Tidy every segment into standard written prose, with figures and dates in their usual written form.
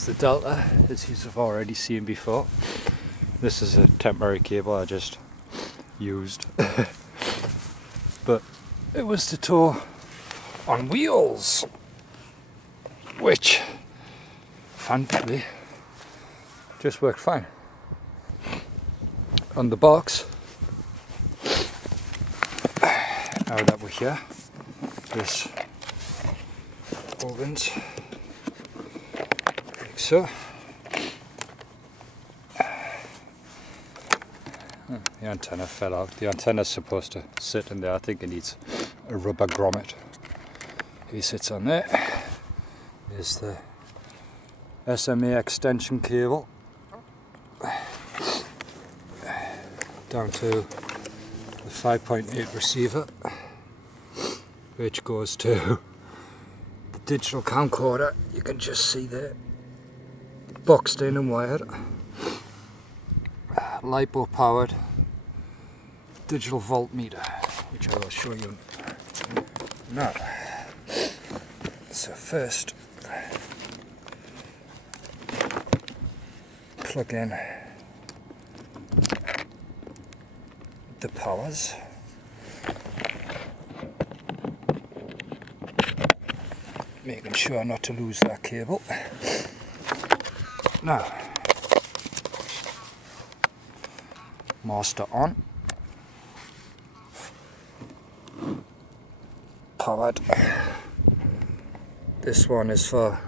It's the Delta, as you've already seen before. This is a temporary cable I just used. But it was to tow on wheels, which thankfully just worked fine. On the box, now that we're here, this opens like so. The antenna fell out. The antenna is supposed to sit in there. I think it needs a rubber grommet. He sits on there. There's the SMA extension cable down to the 5.8 receiver, which goes to the digital camcorder. You can just see there, boxed in and wired. LiPo powered digital voltmeter, which I will show you now. So first, plug in the powers. Making sure not to lose that cable. Now, master on. Powered. This one is for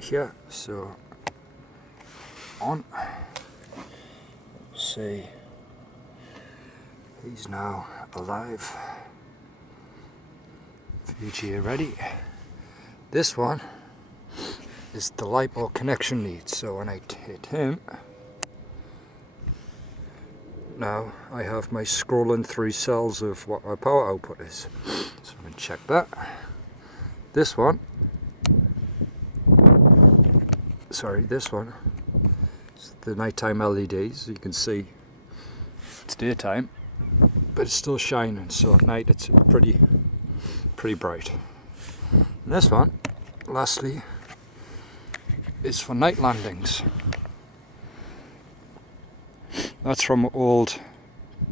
here, so on. See, he's now alive. VGA ready. This one is the LiPo connection lead, so when I hit him, now I have my scrolling 3 cells of what my power output is. So I'm going to check that. This one, this one is the nighttime LEDs. You can see it's daytime, but it's still shining, so at night it's pretty bright. And this one, lastly, is for night landings. That's from old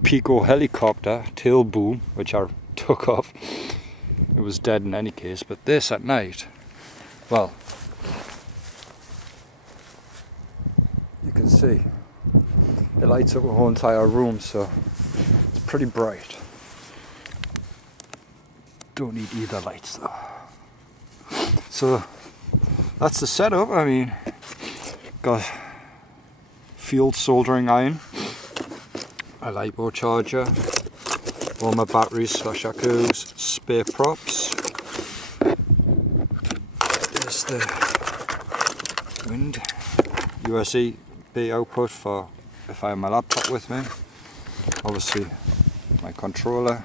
Pico helicopter tail boom, which I took off. It was dead in any case, but this at night, well, you can see it lights up the whole entire room, so it's pretty bright. Don't need either lights though. So that's the setup. I mean, got field soldering iron, a LiPo charger, all my batteries / accus, spare props. There's the wind USB output for if I have my laptop with me. Obviously my controller.